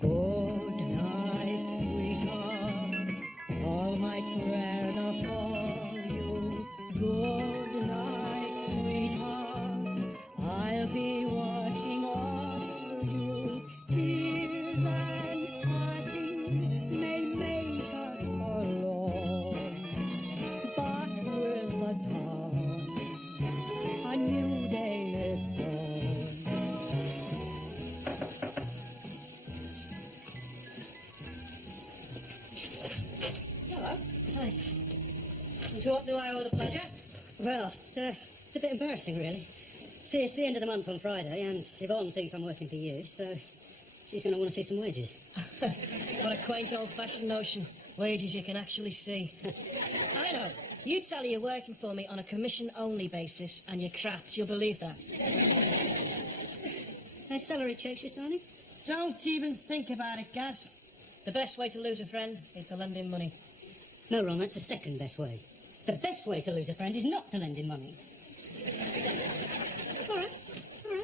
Good night, sweetheart. All my prayers are for you. Good night, sweetheart. I'll be watching over you. Tears and parting may make us alone, but with the dawn, a new day is born. Hi. And to what do I owe the pleasure? Well, it's a bit embarrassing, really. See, it's the end of the month on Friday, and Yvonne thinks I'm working for you, so she's going to want to see some wages. What a quaint old-fashioned notion. Wages you can actually see. I know. You tell her you're working for me on a commission-only basis, and you're crap. You'll believe that. Nice salary checks you're signing? Don't even think about it, Gaz. The best way to lose a friend is to lend him money. No, Ron, that's the second best way. The best way to lose a friend is not to lend him money. All right,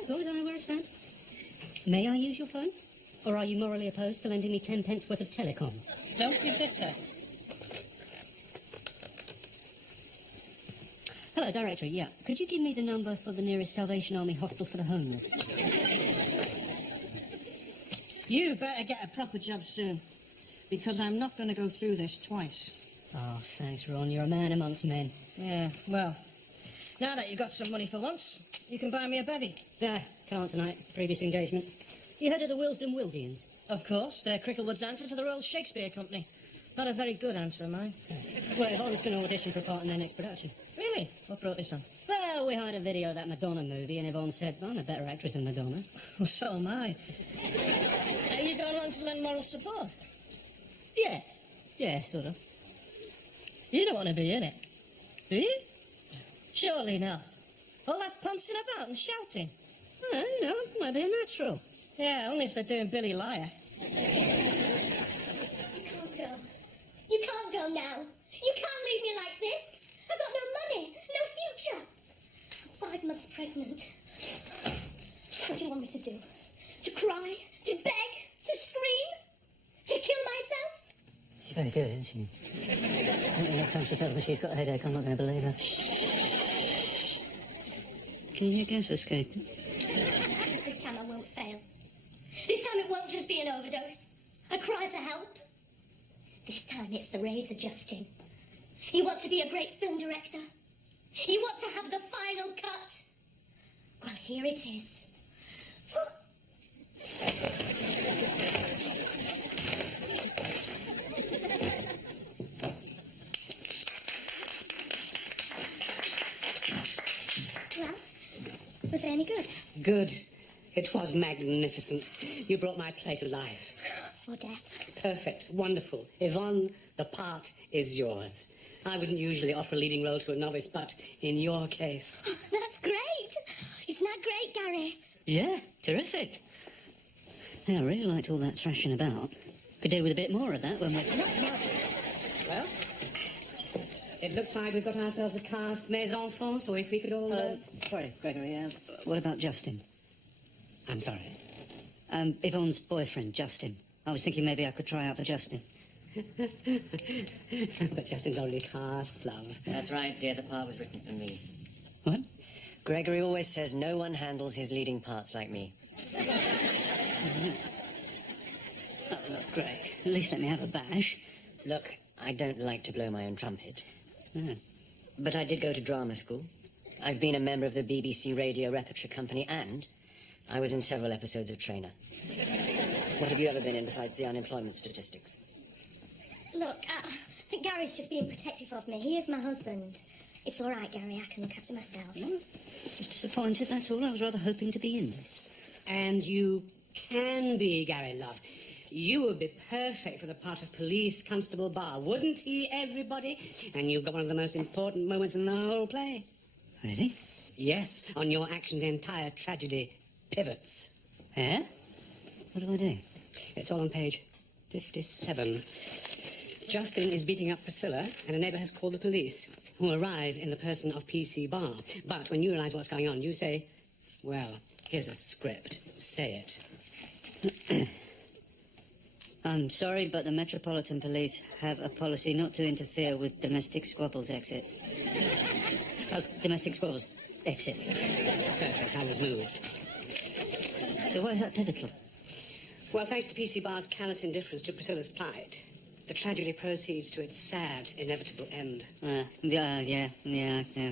as long as I know where I stand. May I use your phone? Or are you morally opposed to lending me 10 pence worth of telecom? Don't be bitter. Hello, Directory, yeah. Could you give me the number for the nearest Salvation Army hostel for the homeless? You better get a proper job soon, because I'm not going to go through this twice. Oh, thanks, Ron. You're a man amongst men. Yeah, well, now that you've got some money for once, you can buy me a bevy. Nah, can't tonight. Previous engagement. You heard of the Willesden Wildians? Of course, they're Cricklewood's answer to the Royal Shakespeare Company. Not a very good answer, mine. Well, Yvonne's going to audition for a part in their next production. Really? What brought this on? Well, we hired a video of that Madonna movie, and Yvonne said, I'm a better actress than Madonna. Well, so am I. Are you going on to lend moral support? Yeah, sort of. You don't want to be in it, do you? Surely not. All that pouncing about and shouting. Well, you know, it might be a natural. Yeah, only if they're doing Billy Liar. You can't go now. You can't leave me like this. I've got no money, no future. I'm 5 months pregnant. What do you want me to do? To cry? To beg? To scream? To kill myself? She's very good, isn't she? I think the next time she tells me she's got a headache, I'm not going to believe her. Can you hear gas escaping? Because this time I won't fail. This time it won't just be an overdose. A cry for help. This time it's the razor, Justin. You want to be a great film director? You want to have the final cut? Well, here it is. Well, was it any good? Good. It was magnificent. You brought my play to life. Or death? Perfect. Wonderful. Yvonne, the part is yours. I wouldn't usually offer a leading role to a novice, but in your case... Oh, that's great. Isn't that great, Gary? Yeah, terrific. Yeah, I really liked all that thrashing about. Could do with a bit more of that, wouldn't we? Well, it looks like we've got ourselves a cast mes enfants, so if we could all... Sorry, Gregory, what about Justin? I'm sorry. Yvonne's boyfriend, Justin. I was thinking maybe I could try out for Justin. But Justin's already cast, love. That's right, dear. The part was written for me. What? Gregory always says no one handles his leading parts like me. Oh, look, Greg, at least let me have a bash. Look, I don't like to blow my own trumpet. Oh. But I did go to drama school. I've been a member of the BBC Radio Repertory Company, and I was in several episodes of Trainer. What have you ever been in besides the unemployment statistics? Look, I think Gary's just being protective of me. He is my husband. It's all right, Gary. I can look after myself. Just disappointed, that's all. I was rather hoping to be in this. And you can be, Gary, love. You would be perfect for the part of Police Constable Barr, wouldn't he, everybody? And you've got one of the most important moments in the whole play. Really? Yes, on your action, the entire tragedy pivots. Yeah? What do I do? It's all on page 57. Justin is beating up Priscilla, and a neighbour has called the police, who arrive in the person of P.C. Barr. But when you realise what's going on, you say, well, here's a script. Say it. I'm sorry, but the Metropolitan Police have a policy not to interfere with domestic squabbles exits. Oh, domestic squabbles exits. Perfect, I was moved. So why is that pivotal? Well, thanks to PC Bar's callous indifference to Priscilla's plight, the tragedy proceeds to its sad, inevitable end. Yeah, I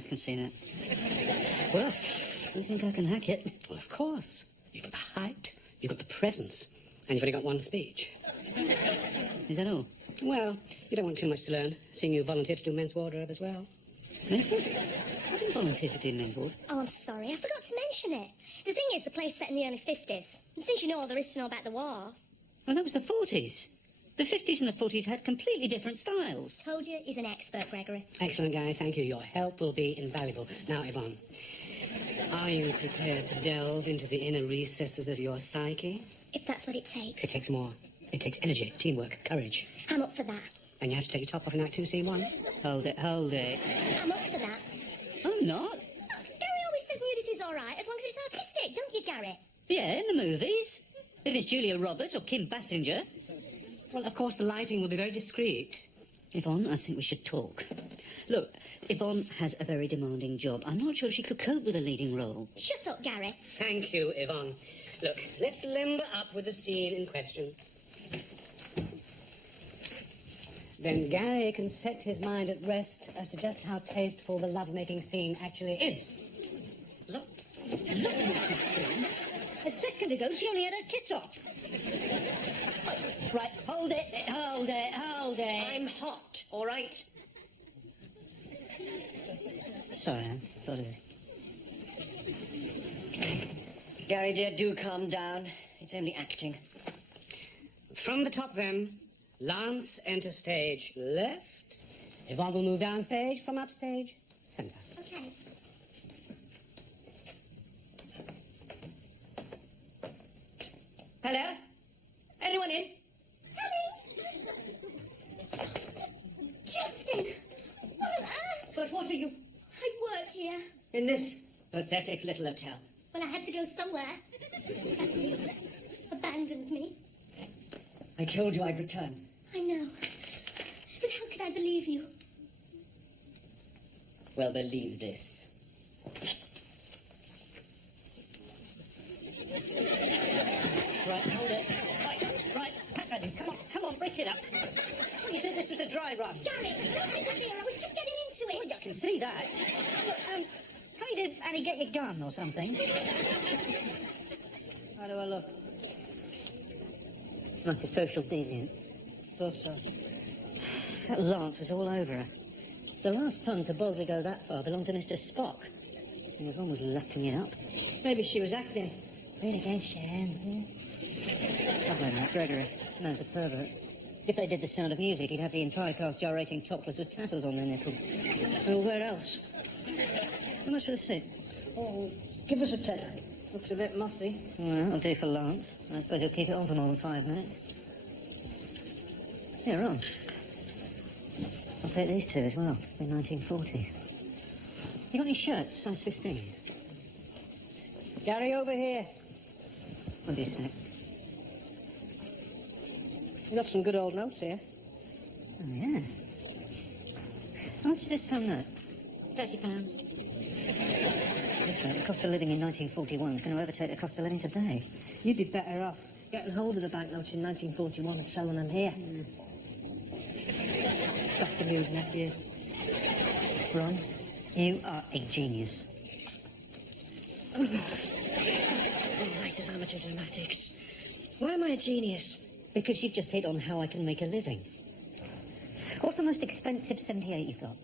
can see that. Well, you think I can hack it? Well, of course. You've got the height, you've got the presence, and you've only got one speech. Is that all? Well, you don't want too much to learn, seeing you volunteered to do men's wardrobe as well. Men's wardrobe? I didn't volunteer to do men's wardrobe. Oh, I'm sorry, I forgot to mention it. The thing is, the play's set in the early 50s. And since you know all there is to know about the war... Well, that was the 40s. The 50s and the 40s had completely different styles. Told you, he's an expert, Gregory. Excellent, Gary, thank you. Your help will be invaluable. Now, Yvonne, are you prepared to delve into the inner recesses of your psyche? If that's what it takes. It takes more. It takes energy, teamwork, courage. I'm up for that. And you have to take your top off in Act 2, Scene 1. Hold it. I'm up for that. I'm not. Gary always says nudity's all right, as long as it's artistic, don't you, Gary? Yeah, in the movies. If it's Julia Roberts or Kim Basinger. Well, of course, the lighting will be very discreet. Yvonne, I think we should talk. Look, Yvonne has a very demanding job. I'm not sure she could cope with a leading role. Shut up, Gary. Thank you, Yvonne. Look, let's limber up with the scene in question. Then Gary can set his mind at rest as to just how tasteful the lovemaking scene actually is. Look at that scene. A second ago, she only had her kit off. Right, hold it. I'm hot, all right? Sorry, I thought of it. Gary, dear, do calm down. It's only acting. From the top, then, Lance enters stage left. Yvonne will move downstage from upstage center. Okay. Hello? Anyone in? Justin! What on earth? But what are you... I work here. in this pathetic little hotel? Well, I had to go somewhere. After you abandoned me. I told you I'd return. I know. But how could I believe you? Well, believe this. Right, hold it. Right, pack that in. Come on, break it up. You said this was a dry run. Gary, don't interfere. I was just getting into it. Well, I can see that. Look, can't you do Annie get your gun or something? How do I look? Like a social deviant. Thought so. That Lance was all over her. The last tongue to boldly go that far belonged to Mr. Spock. And Yvonne was lapping it up. Maybe she was acting. Playing against him. I blame that Gregory. Man's a pervert. If they did The Sound of Music, he'd have the entire cast gyrating topless with tassels on their nipples. Well, where else? How much for the suit? Oh, give us a tenner. Looks a bit muffy. Well, that'll do for Lance. I suppose he'll keep it on for more than 5 minutes. Yeah, right. I'll take these two as well. They're 1940s. You got any shirts, size 15? Gary, over here. What do you say? You got some good old notes here. Oh, yeah. How much is this pound note? £30. That's right. The cost of living in 1941 is going to overtake the cost of living today. You'd be better off getting hold of the banknotes in 1941 and selling them here. Stop the news, nephew. Ron, you are a genius. The light of amateur dramatics. Why am I a genius? Because you've just hit on how I can make a living. What's the most expensive 78 you've got?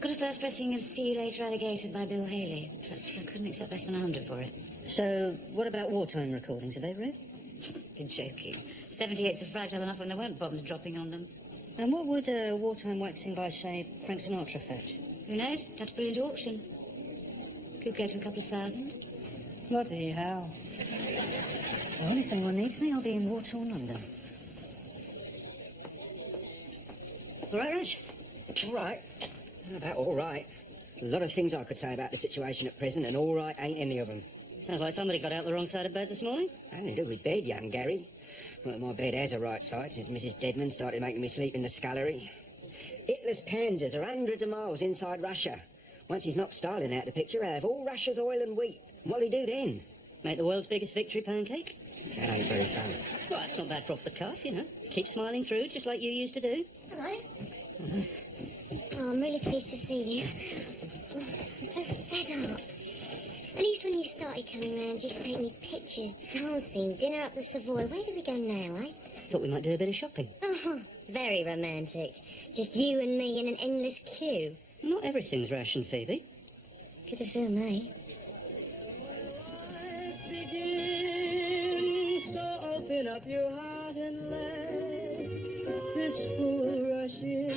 Got a first pressing of See You Later Alligator by Bill Haley, but I couldn't accept less than 100 for it. So, what about wartime recordings? Are they real? You're joking. 78s are fragile enough when there weren't bombs dropping on them. And what would wartime waxing by, say, Frank Sinatra fetch? Who knows? Have to put it into auction. Could go to a couple of thousand. Bloody hell. Well, if anyone needs me, I'll be in war-torn London. All right, Reg? All right. How about all right? A lot of things I could say about the situation at prison, and all right ain't any of them. Sounds like somebody got out the wrong side of bed this morning. Nothing to do with bed, young Gary. Well, my bed has a right side since Mrs. Deadman started making me sleep in the scullery. Hitler's panzers are hundreds of miles inside Russia. Once he's knocked Stalin out of the picture, I have all Russia's oil and wheat. And what'll he do then? Make the world's biggest victory pancake? That ain't very fun. Well, that's not bad for off the cuff, you know. Keep smiling through, just like you used to do. Hello? Oh, I'm really pleased to see you. I'm so fed up. At least when you started coming round, you used to take me pictures, dancing, dinner up the Savoy. Where do we go now, eh? Thought we might do a bit of shopping. Oh, very romantic. Just you and me in an endless queue. Not everything's ration, Phoebe. Could have fooled me. So open up your heart and let this fool rush in.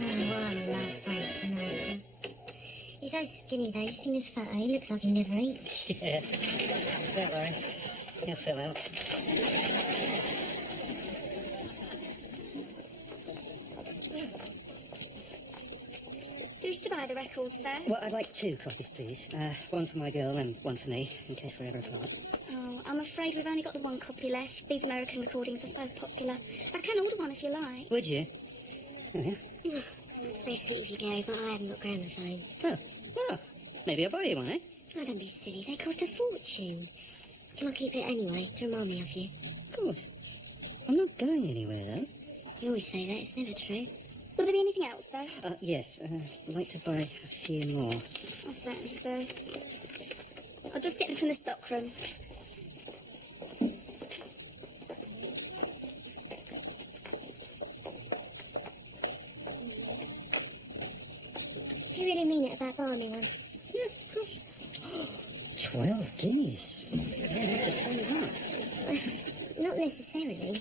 Oh, I love Frank Sinatra. He's so skinny though. You seen his photo? He looks like he never eats. Yeah. Don't worry. He'll fill out. Do you wish to buy the record, sir? Well, I'd like 2 copies, please. One for my girl and one for me, in case we're ever apart. Oh, I'm afraid we've only got the 1 copy left. These American recordings are so popular. I can order one if you like. Would you? Oh, yeah. Very sweet of you, Gary, but I haven't got gramophone. Oh, well, maybe I'll buy you one, eh? Oh, don't be silly. They cost a fortune. Can I keep it anyway, to remind me of you? Of course. I'm not going anywhere, though. You always say that. It's never true. Will there be anything else, sir? Yes. I'd like to buy a few more. Oh, certainly, sir. I'll just get them from the stockroom. Do you really mean it about buying me one? Yeah, of course. 12 guineas. Yeah, I have to say that. Not necessarily.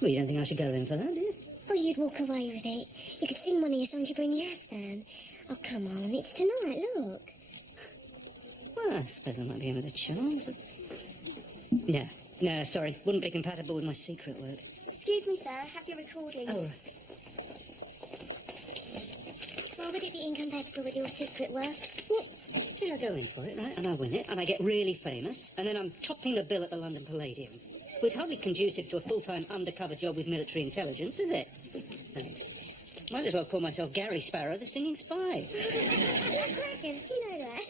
Well, you don't think I should go in for that, do you? Oh, you'd walk away with it. You could sing one of your songs you bring the house down. Oh, come on. It's tonight, look. Well, I suppose there might be another chance. No, sorry. Wouldn't be compatible with my secret work. Excuse me, sir. Have your recording. Oh, right. Why would it be incompatible with your secret work? Well, say I go in for it, right, and I win it, and I get really famous, and then I'm topping the bill at the London Palladium. Well, it's hardly conducive to a full-time undercover job with military intelligence, is it? Thanks. Might as well call myself Gary Sparrow, the singing spy. You're crackers, do you know that?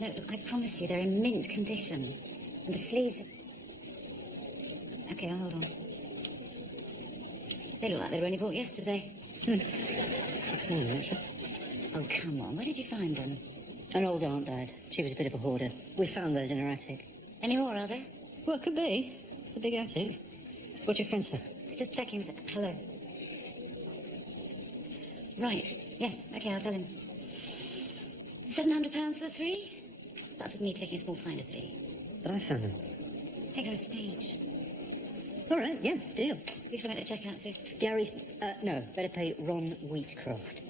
No, look, I promise you, they're in mint condition. And the sleeves are... OK, I'll hold on. They look like they were only bought yesterday. This morning, actually. Oh, come on. Where did you find them? An old aunt died. She was a bit of a hoarder. We found those in her attic. Any more, are there? Well, it could be. It's a big attic. What's your friend say? Just checking. Hello. Right. Yes. OK, I'll tell him. £700 for the 3? That's with me taking a small finder's fee. But I found them. Figure of speech. All right, yeah, deal. Who shall I make the check out to? Gary's... no, better pay Ron Wheatcroft.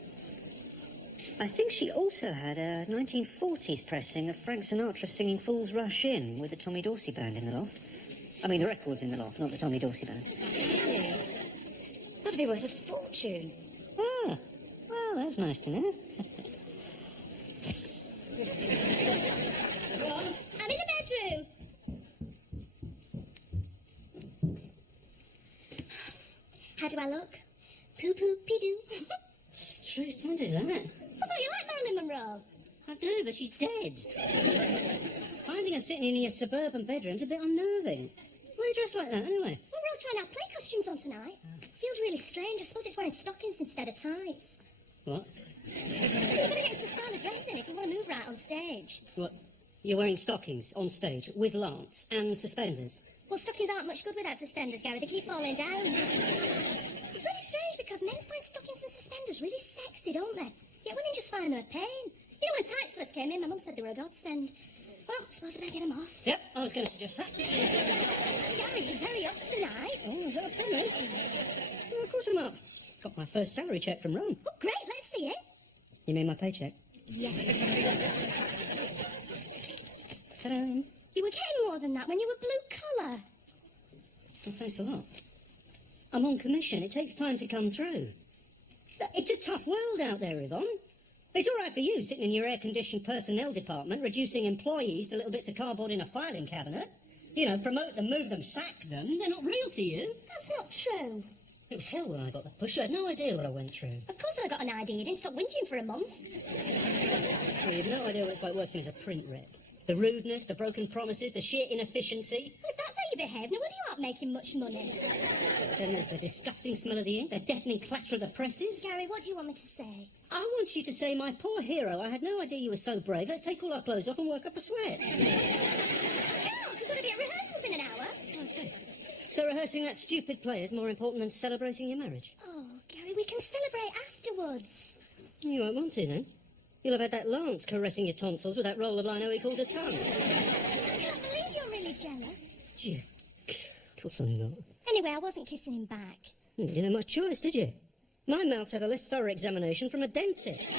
I think she also had a 1940s pressing of Frank Sinatra singing Fools Rush In with the Tommy Dorsey Band in the loft. I mean, the record's in the loft, not the Tommy Dorsey Band. That'd be worth a fortune. Ah, well, that's nice to know. I'm in the bedroom. How do I look? Poo-poo-pee-doo. Straight, don't do that. I thought you liked Marilyn Monroe. I do, but she's dead. Finding her sitting in your suburban bedroom's a bit unnerving. Why are you dressed like that, anyway? Well, we're all trying to have play costumes on tonight. Feels really strange. I suppose it's wearing stockings instead of ties. What? You've got to get into the style of dressing if you want to move right on stage. What? You're wearing stockings on stage with lance and suspenders? Well, stockings aren't much good without suspenders, Gary. They keep falling down. It's really strange because men find stockings and suspenders really sexy, don't they? Yet women just find them a pain. You know, when tights first came in, my mum said they were a godsend. Well, I suppose I better get them off. Yep, I was going to suggest that. Gary, you're very up tonight. Oh, is that a promise? Well, of course I'm up. Got my first salary check from Rome. Oh, great. Let's see it. You mean my paycheck? Yes. Ta-da! You were getting more than that when you were blue collar. Well, thanks a lot. I'm on commission. It takes time to come through. It's a tough world out there, Yvonne. It's all right for you, sitting in your air-conditioned personnel department, reducing employees to little bits of cardboard in a filing cabinet. You know, promote them, move them, sack them. They're not real to you. That's not true. It was hell when I got the push. You had no idea what I went through. Of course I got an idea. You didn't stop whinging for a month. Well, you have no idea what it's like working as a print rep. The rudeness, the broken promises, the sheer inefficiency. Well, if that's how you behave, no wonder you aren't making much money. Then there's the disgusting smell of the ink, the deafening clatter of the presses. Gary, what do you want me to say? I want you to say, my poor hero, I had no idea you were so brave. Let's take all our clothes off and work up a sweat. Look, we've got to be at rehearsals in an hour. Oh, I see. So rehearsing that stupid play is more important than celebrating your marriage? Oh, Gary, we can celebrate afterwards. You won't want to, then. You'll have had that Lance caressing your tonsils with that roll of lino he calls a tongue. I can't believe you're really jealous. Gee, of course I'm not. Anyway, I wasn't kissing him back. You didn't have much choice, did you? My mouth's had a less thorough examination from a dentist.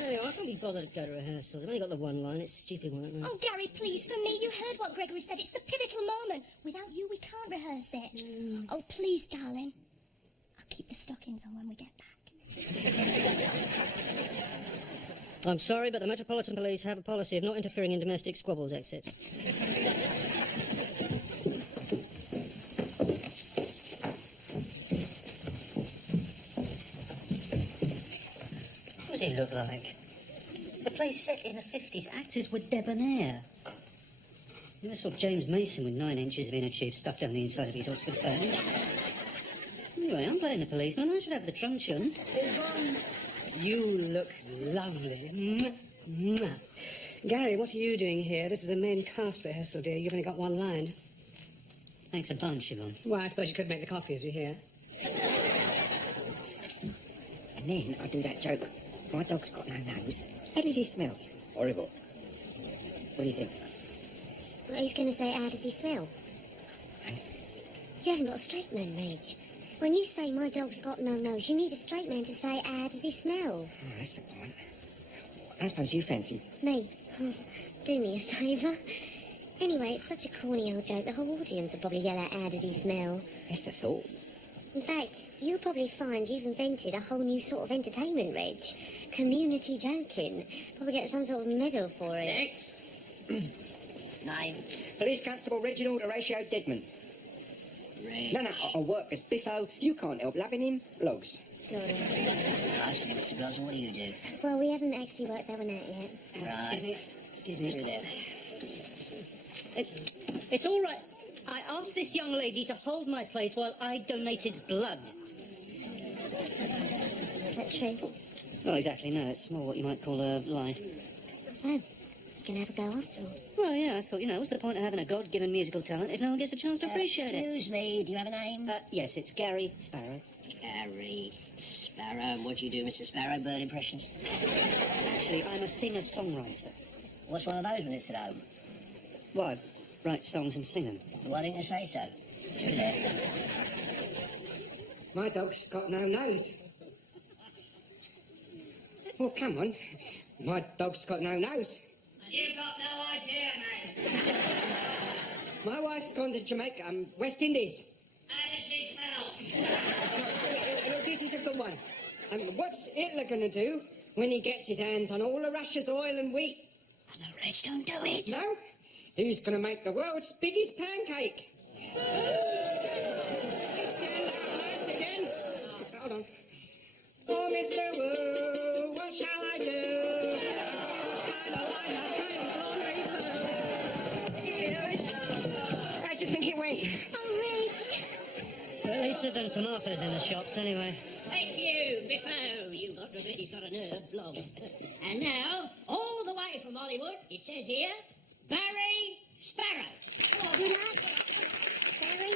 Anyway, I can't be bothered to go to rehearsals. I've only got the one line. It's a stupid one, isn't it? Oh, Gary, please, for me, you heard what Gregory said. It's the pivotal moment. Without you, we can't rehearse it. Oh, please, darling. I'll keep the stockings on when we get back. I'm sorry, but the Metropolitan Police have a policy of not interfering in domestic squabbles exits. What does he look like? The play's set in the 50s. Actors were debonair. You must saw James Mason with 9 inches of inner tube stuffed down the inside of his Oxford band. Anyway, I'm playing the policeman. I should have the truncheon. You look lovely. Mwah, mwah. Gary, what are you doing here? This is a main cast rehearsal, dear. You've only got one line. Thanks a bunch, Yvonne. Well, I suppose you could make the coffee as you hear. And then I do that joke. My dog's got no nose. How does he smell? Horrible. What do you think? Well, he's going to say, how does he smell? Hey? You haven't got a straight man, Reg. When you say my dog's got no nose, you need a straight man to say, how does he smell? Oh, that's the point. I suppose you fancy. Me? Oh, do me a favour. Anyway, it's such a corny old joke, the whole audience will probably yell out, how does he smell? That's a thought. In fact, you'll probably find you've invented a whole new sort of entertainment, Reg. Community joking. Probably get some sort of medal for it. Next. Name? Police Constable Reginald Horatio Deadman. No, I'll work as Biffo. You can't help loving him. Logs. Got it. I see, Mr. Blogs, and what do you do? Well, we haven't actually worked that one out yet. Right. Excuse me. Through there. It's all right. I asked this young lady to hold my place while I donated blood. Is that true? Not exactly, no. It's more what you might call a lie. So, gonna have a go after all. Well, yeah, I thought, what's the point of having a God-given musical talent if no one gets a chance to appreciate it? Excuse me, do you have a name? Yes, it's Gary Sparrow. Gary Sparrow. And what do you do, Mr. Sparrow? Bird impressions? Actually, I'm a singer-songwriter. What's one of those when it's at home? Well, I write songs and sing them. Why didn't you say so? Through there. My dog's got no nose. Oh, come on. My dog's got no nose. You've got no idea, mate. My wife's gone to Jamaica, West Indies. How does she smell? This is a good one. What's Hitler going to do when he gets his hands on all of Russia's oil and wheat? No, Reg, don't do it. No? He's going to make the world's biggest pancake. Stand up, lads, again. Hold on. Oh, Mr. Woo, what shall I do? I've got those kind of line of Chinese laundry. How'd you think it went? Oh, Reg! At least there are tomatoes in the shops, anyway. Thank you, Biffo. You've got to admit he's got a nerve, Blogs. And now, all the way from Hollywood, it says here, Barry Sparrow. Oh, you like Barry?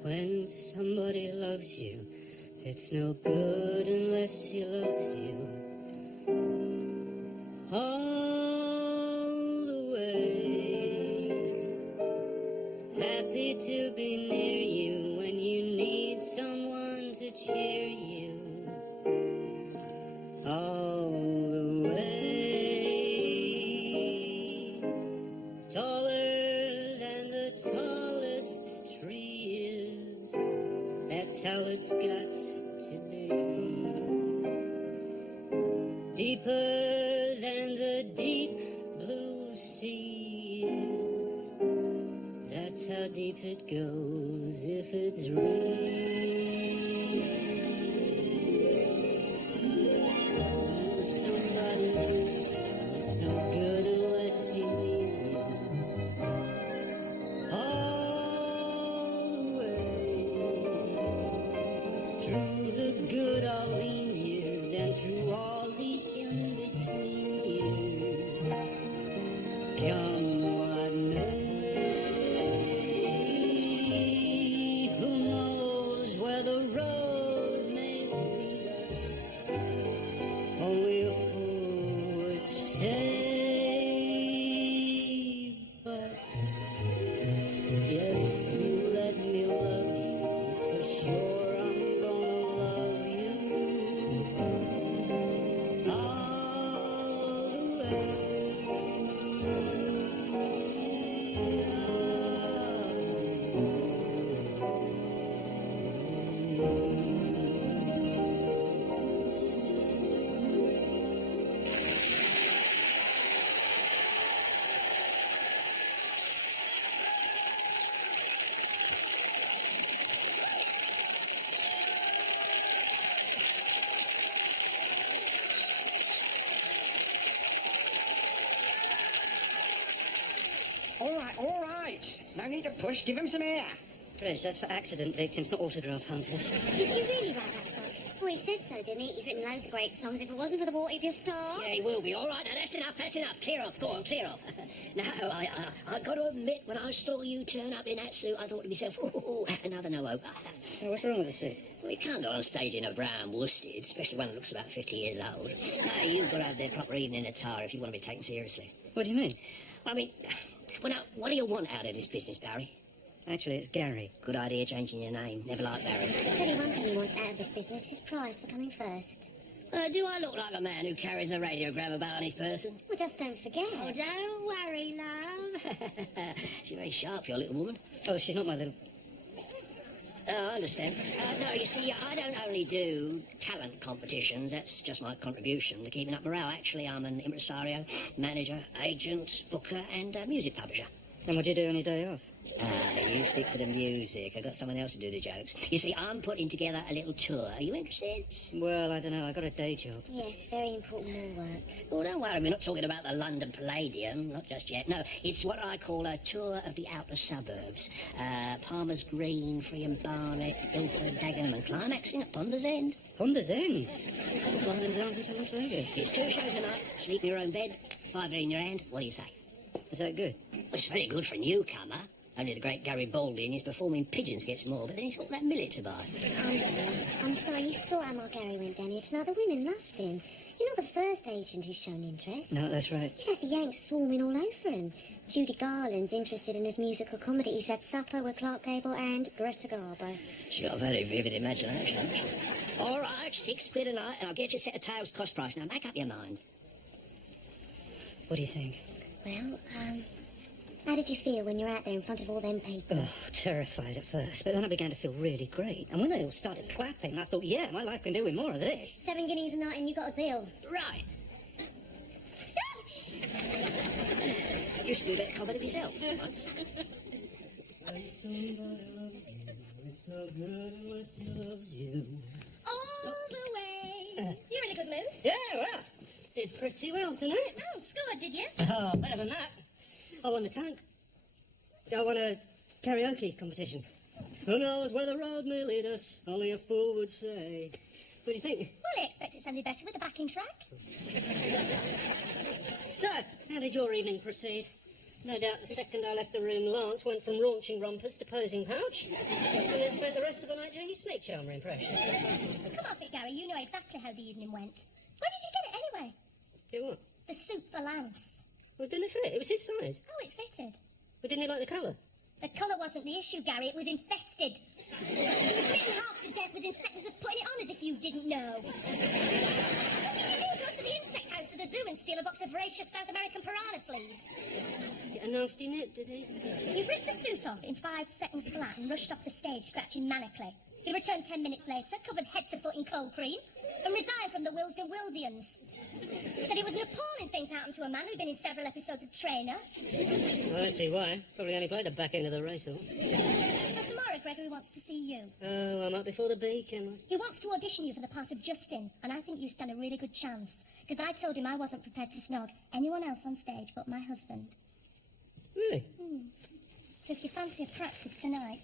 When somebody loves you, It's no good unless he loves you all the way. Happy to be near you when you need someone to cheer you all the way. Taller than the tallest tree is, that's how it's got to be. Deeper than the deep blue sea is, that's how deep it goes if it's real. Somebody needs you, it's no good unless he needs you all the way. Through the good old lean years and through all the in-between years, come what may. Who knows where the road may lead us? Only a fool would say. But if you let me love you, it's for sure I'm gonna love you all the way. All right. No need to push. Give him some air. Reg, that's for accident victims, not autograph hunters. Did you really write that song? Well, he said so, didn't he? He's written loads of great songs. If it wasn't for the war, he'd be a star. Yeah, he will be. All right, now that's enough, that's enough. Clear off, go on, clear off. Now, I got to admit, when I saw you turn up in that suit, I thought to myself, oh, another no-hope. Oh, what's wrong with the suit? Well, you can't go on stage in a brown worsted, especially one that looks about 50 years old. No, you've got to have their proper evening attire if you want to be taken seriously. What do you mean? I mean, well, now, what do you want out of this business, Barry? Actually, it's Gary. Good idea changing your name. Never liked Barry. I'll tell you one thing he wants out of this business, his prize for coming first. Do I look like a man who carries a radiogram about on his person? Well, just don't forget. Oh, don't worry, love. She's very sharp, your little woman. Oh, she's not my little... Oh, I understand. No, you see, I don't only do talent competitions. That's just my contribution to keeping up morale. Actually, I'm an impresario, manager, agent, booker, and music publisher. And what do you do on your day off? You stick to the music. I've got someone else to do the jokes. You see, I'm putting together a little tour. Are you interested? Well, I don't know. I got a day job. Yeah, very important more work. Oh, don't worry. We're not talking about the London Palladium. Not just yet. No, it's what I call a tour of the outer suburbs. Palmer's Green, Freeham Barnet, Ilford, Dagenham and climaxing at Ponder's End. Ponder's End? London's answer to Las Vegas. It's 2 shows a night. Sleep in your own bed. 5 in your hand. What do you say? Is that good? Well, it's very good for a newcomer. Only the great Gary Baldy in his performing pigeons gets more, but then he's got that millet to buy. I'm sorry, you saw how my Gary went down here tonight. The women loved him. You're not the first agent who's shown interest. No, that's right. He's had the Yanks swarming all over him. Judy Garland's interested in his musical comedy. He's had supper with Clark Gable and Greta Garbo. She's got a very vivid imagination, hasn't she? All right, £6 a night, and I'll get you a set of tails cost price. Now, make up your mind. What do you think? Well, how did you feel when you're out there in front of all them people? Oh, terrified at first, but then I began to feel really great. And when they all started clapping, I thought, yeah, my life can do with more of this. 7 guineas a night and you got a deal. Right. You should do that comedy myself once. It's so good unless he loves you. All the way. You're in a good mood. Yeah, well, did pretty well tonight. Oh, scored, did you? Oh, better than that. I won the tank. I won a karaoke competition. Who knows where the road may lead us? Only a fool would say. What do you think? Well, I expected something better with a backing track. So, how did your evening proceed? No doubt the second I left the room, Lance went from raunching rompers to posing pouch, and then spent the rest of the night doing his snake charmer impression. Come off it, Gary. You know exactly how the evening went. Where did you get it anyway? Get what? The suit for Lance. Well, didn't it fit? It was his size. Oh, it fitted. But didn't he like the colour? The colour wasn't the issue, Gary. It was infested. He was bitten half to death within seconds of putting it on, as if you didn't know. What did you do? Go to the insect house at the zoo and steal a box of voracious South American piranha fleas? A nasty nip, did he? He ripped the suit off in 5 seconds flat and rushed off the stage, scratching manically. He returned 10 minutes later, covered head to foot in cold cream, and resigned from the Willesden Wildians. Said it was an appalling thing to happen to a man who'd been in several episodes of Trainer. Well, I see why. Probably only played the back end of the race, all. So tomorrow, Gregory wants to see you. Oh, I'm up before the beak, am I? He wants to audition you for the part of Justin, and I think you stand a really good chance. Because I told him I wasn't prepared to snog anyone else on stage but my husband. Really? So if you fancy a practice tonight...